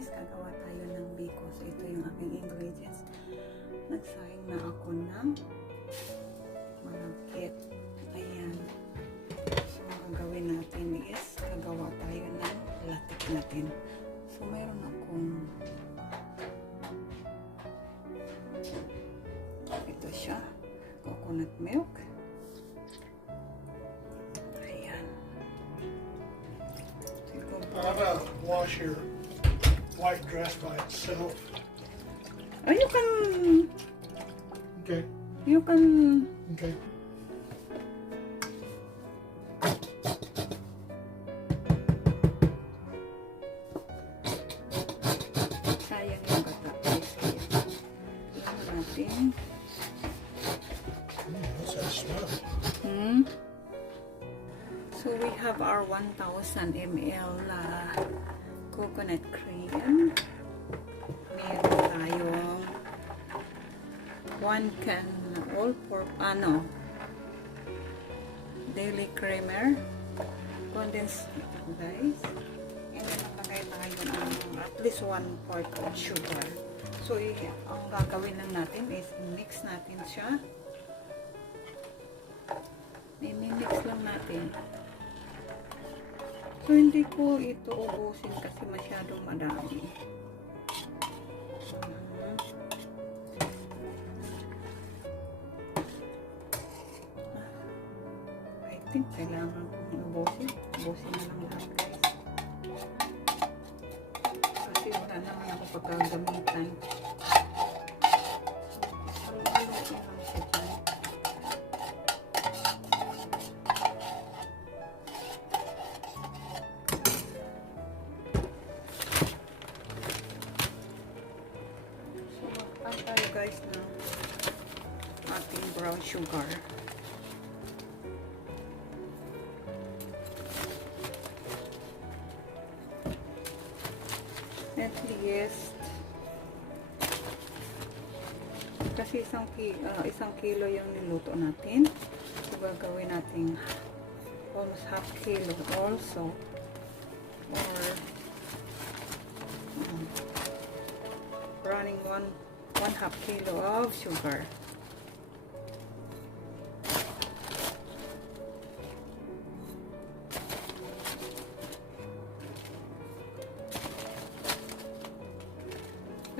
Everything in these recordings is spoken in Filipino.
guys, gagawa tayo ng biko. So ito yung aking ingredients. Nagsayang na ako ng malagkit. Ayan. So ang gagawin natin is gagawa tayo ng latik natin. So mayroon akong ito siya, coconut milk. How about wash your white dress by itself? Oh, you can. Okay. You can. Okay. Sayang yung gata. Sayang natin. What's that smell? So we have our 1000 ml coconut cream. Meron tayong 1 can all for daily creamer, condensed guys, and then naglagay tayo ng at least 1 part of sugar. So ang gagawin lang natin is mix natin siya. I-mix lang natin. So, hindi ko ito ubusin kasi masyadong madami. I think kailangan kong ubusin. Ubusin na lang lahat, guys. Kasi wala naman ako pagkagamitan. Halo-haloin lang siya dyan. Guys, ng ating brown sugar. At least kasi isang kilo yung niluto natin. So gagawin natin almost half kilo also, or running 1/2 kilo of sugar.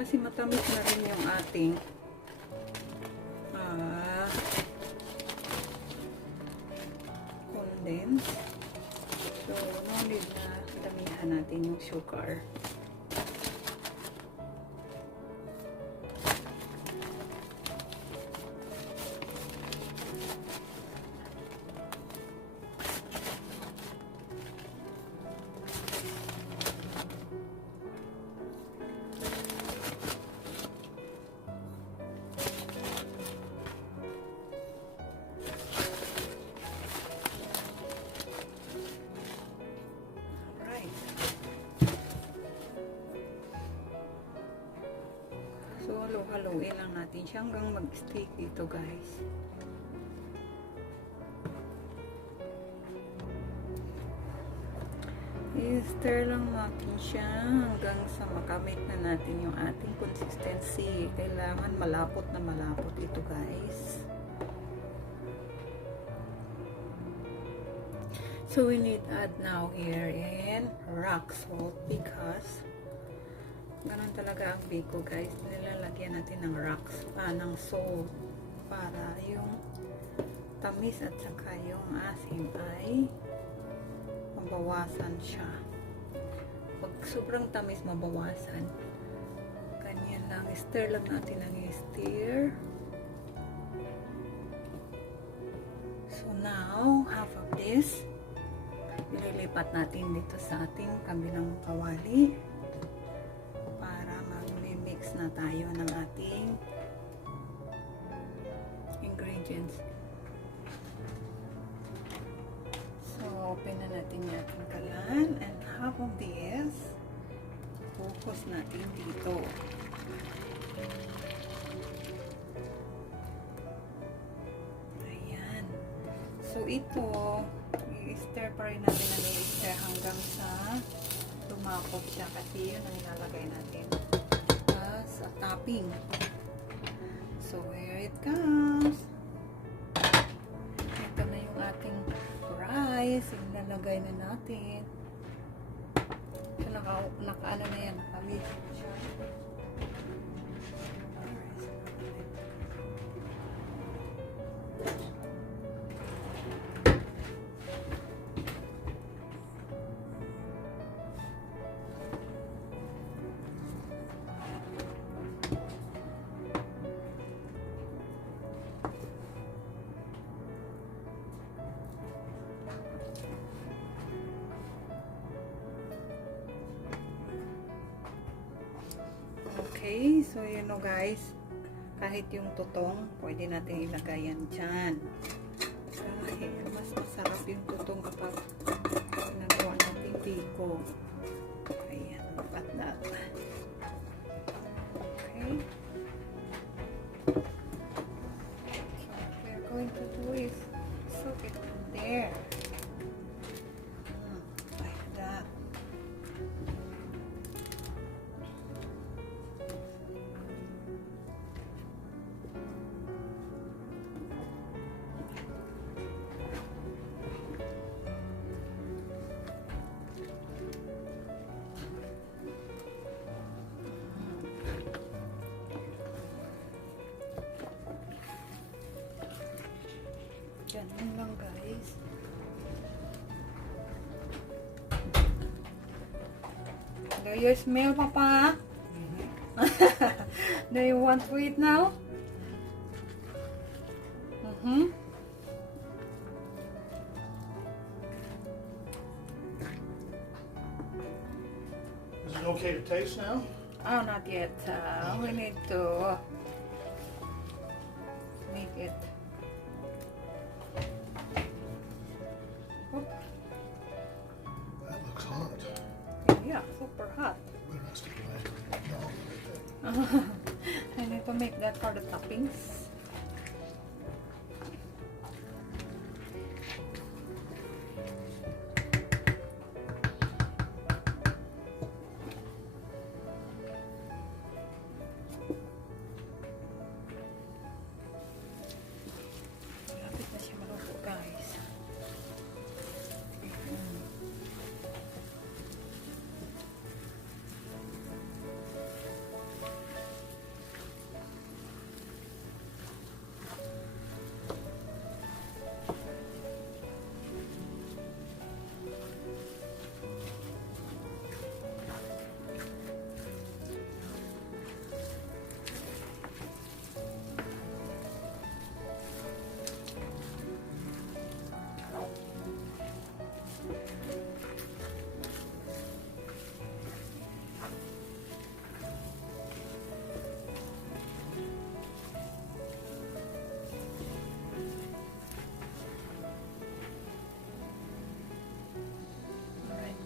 Kasi matamis na rin yung ating condensed. So, no need na damihan natin yung sugar. So, halo-haloin lang natin siya hanggang mag-stick ito, guys. I-stir lang natin siya hanggang sa makamit na natin yung ating consistency. Kailangan malapot na malapot ito, guys. So, we need add now here in rock salt because ganun talaga ang biko, guys. Nilalagyan natin ng rocks, ng salt para yung tamis at saka yung asim ay mabawasan siya. Pag sobrang tamis, mabawasan. Ganyan lang. Stir lang natin ng stir. So now, half of this ililipat natin dito sa ating kabilang kawali. Mag-mix na tayo ng ating ingredients. So, open na natin yung ating kalan and half of this focus natin dito. Ayan. So, ito i-stir pa rin natin na i-stir hanggang sa sumapot siya kasi yun ang ilalagay natin as a topping. So here it comes. Ito na yung ating rice. Ilalagay na natin. So naka-ano na yan. Naka-mix na siya. Okay, so you know guys, kahit yung tutong, pwede natin ilagay yan dyan. Dahil mas masarap yung tutong kapag nagawa natin biko. Ayan, look at that. Okay. So what we're going to do is soak it in there. Like that. Ganun lang guys. Do you smell, Papa? Do you want to eat now? Is it okay to taste now? Oh, not yet. We need to make it. Oh, That looks hot. yeah, super hot. Better not stick my no. I need to make that for the toppings. Lapit na siya maluto, guys.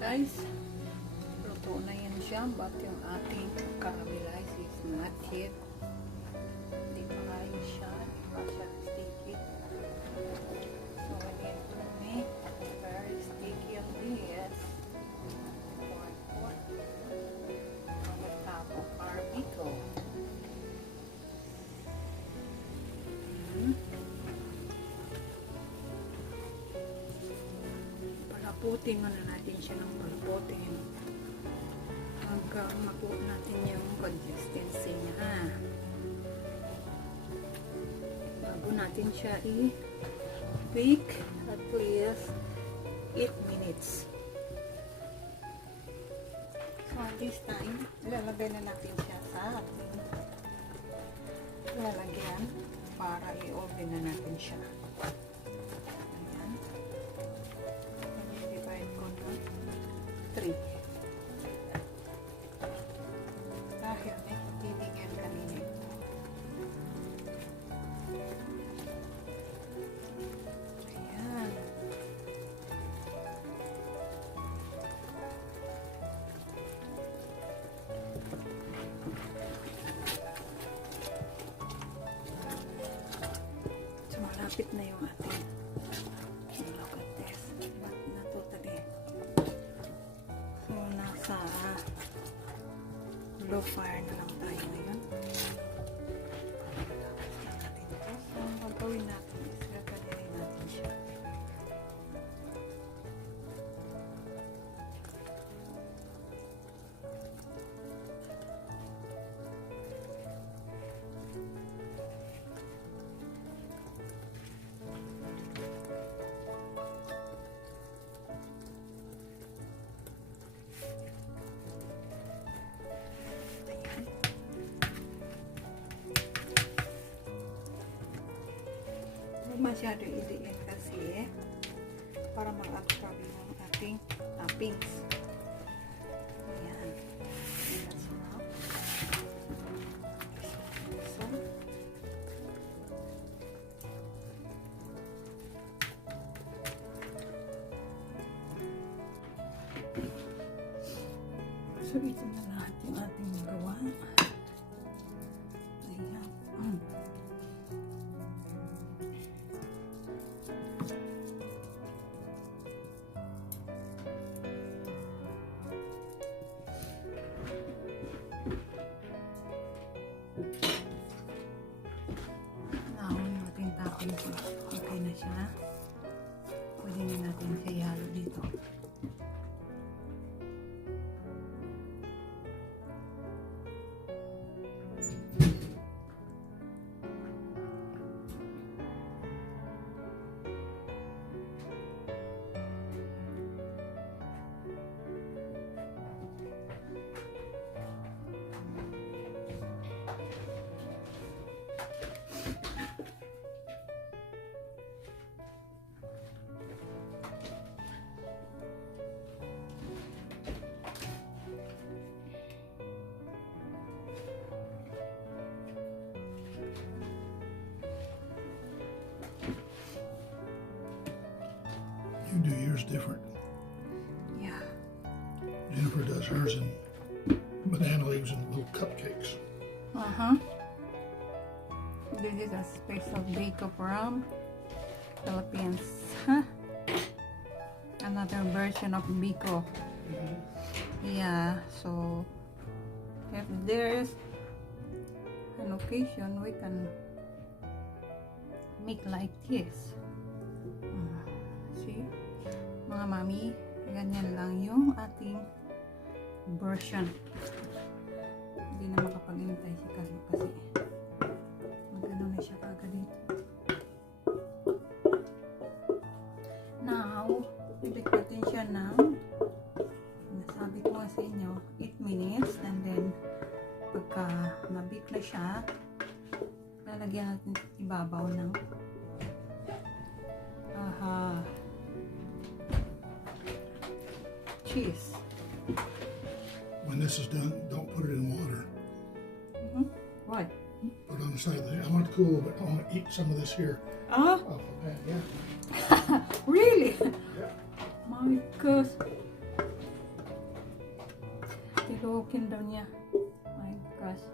Guys, luto na yan siya, but yung ating caramelize is not yet. Hindi pa kain siya, hindi pa siya sticky. So we need to make very sticky on this. On the top of our biko. Palaputin na natin siya ng palaputin hanggang makuha natin yung consistency niya. Bago natin siya i-bake at least 8 minutes. So at this time, ilalagay na natin siya sa ating lalagyan para i-oven na natin siya. Dahil may titigan kanina ito. Ayan. So malapit na yung ating look at this. Not totally. So nasa low fire na lang tayo ngayon. Tapos na natin ito. So, ang gagawin natin is gagawin natin siya. Masyado iliin kasi para mag-absorb yung ating toppings. Ayan. That's enough. So, ito na lahat yung ating magawa. Ayan. Nahon natin toppings. Okay na siya. Pwede na natin siya ihalo dito. You do yours different. Yeah. Jennifer does hers in banana leaves and little cupcakes. This is a special bake from Philippines. Huh? Another version of Biko. Yeah, so if there's an occasion, we can make like this. See? Mga mami, ganyan lang yung ating version. Hindi na makapag-intay si Carlo kasi magano na siya kagad dito. Now, ibig natin siya ng nasabi ko nga sa inyo 8 minutes, and then pagka nabik na siya, lalagyan natin ibabaw ng cheese. When this is done, don't put it in water. What? Put it on the side of the I want it to cool, but I want to eat some of this here Ah? off the pan. Yeah. Really? Yeah. My gosh. Tilukin daw niya. My gosh.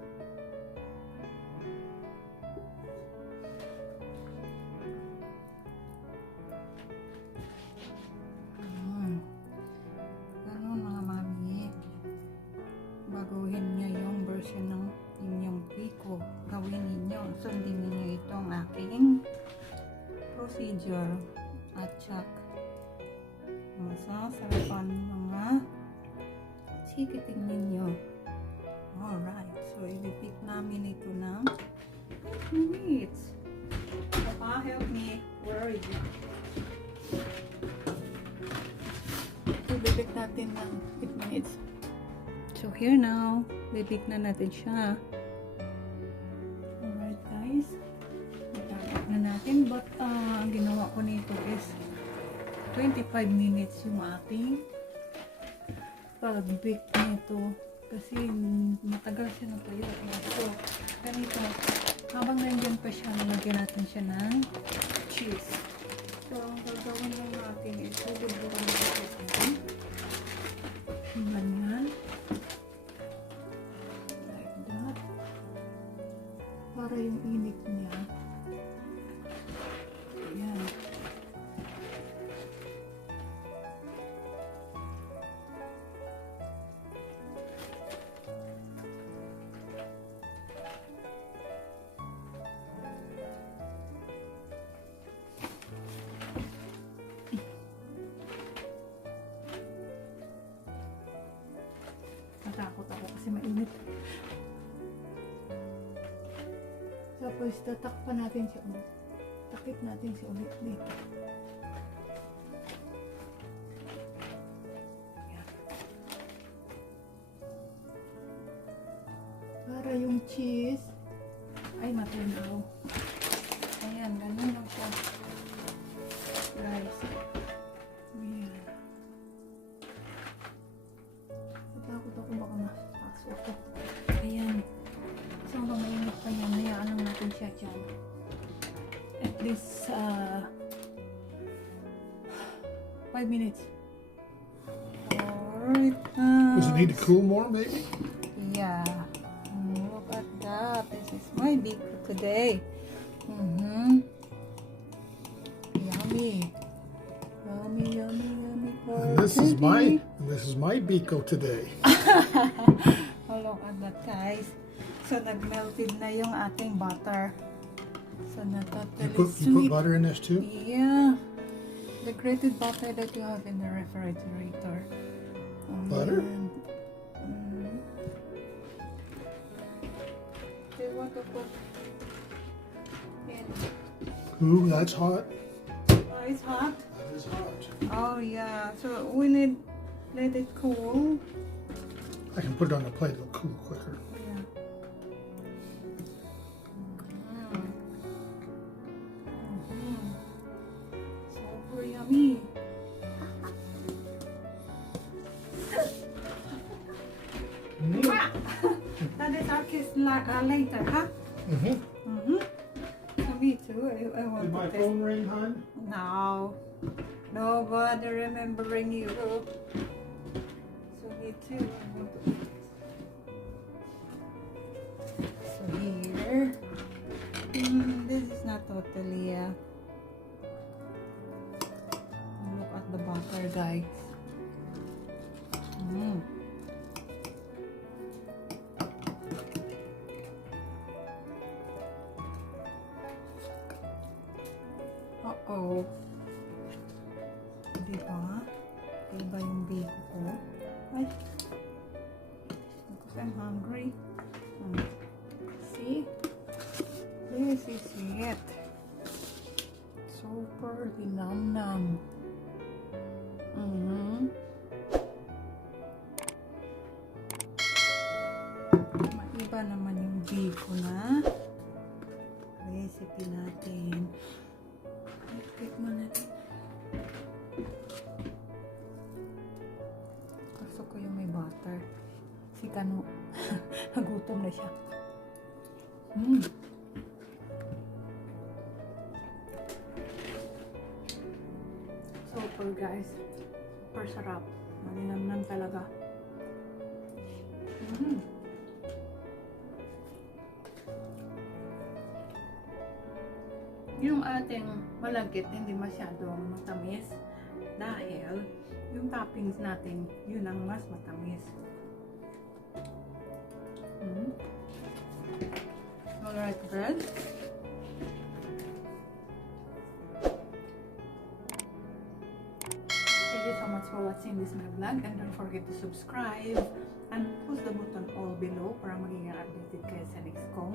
Ganun mga mami. Baguhin niyo yung version ng inyong Biko. Gawin ninyo. Sundin ninyo itong aking procedure at check. Masasarapan mga sikitin ninyo. Alright. So, i-repeat namin ito ng 8 minutes. Papa, help me. Where are you? I-repeat natin ng 8 minutes. So, here now. Repeat na natin siya. Alright, guys. Itapos na natin. But, ang ginawa ko nito is 25 minutes yung ating pag-bake nito. Kasi matagal siya na tayo. So, ganito. Habang nandiyan pa siya, nalagyan natin siya ng cheese. So, ang gagawin lang natin is bububukan natin. Ganyan. Like that. Para yung init niya. Ayan. natakot ako kasi mainit. Tapos tatakpan natin siya ulit. Takip natin siya ulit dito. Ayan. Para yung cheese ay matunaw. Ayan, ganun lang siya. Guys. Ayan. Natakot ako baka masakso ako. Ayan. So, hanggang mainit pa yan. Hayaan lang natin siya dyan. At least, 5 minutes. Alright. Does it need to cool more, maybe? Yeah. Look at that. This is my biko today. Yummy. Yummy, yummy, yummy. And this is my biko today. Oh, look at that, guys. So, nag-melted na yung ating butter. So, not totally You sweet. put butter in this too? Yeah. The grated butter that you have in the refrigerator. Butter? Okay, what to put in? Ooh, that's hot. Oh, it's hot? That is hot. Oh, yeah. So, we need let it cool. I can put it on the plate, it'll cool quicker. Yeah. Super yummy. That is our kiss later, huh? So me too. I want Did to my taste. phone ring, hon? No. Nobody remembering you. So me too. I want to taste. So here. This is not totally look at the butter, guys. Uh-oh. Diba? Diba yung biko ko? Ay. Because I'm hungry. See? This is it. Super nam-nam. Maiba naman yung biko na recipe natin. Click mo natin. Gusto ko yung may butter. Si Kano, nagutom na siya. Super, guys. Super sarap. Malinamnam talaga. Yung ating malagkit hindi masyadong matamis dahil yung toppings natin yun ang mas matamis. Alright, bread. Thank you so much for watching this my vlog, and don't forget to subscribe and push the button all below para magiging updated kayo sa next ko.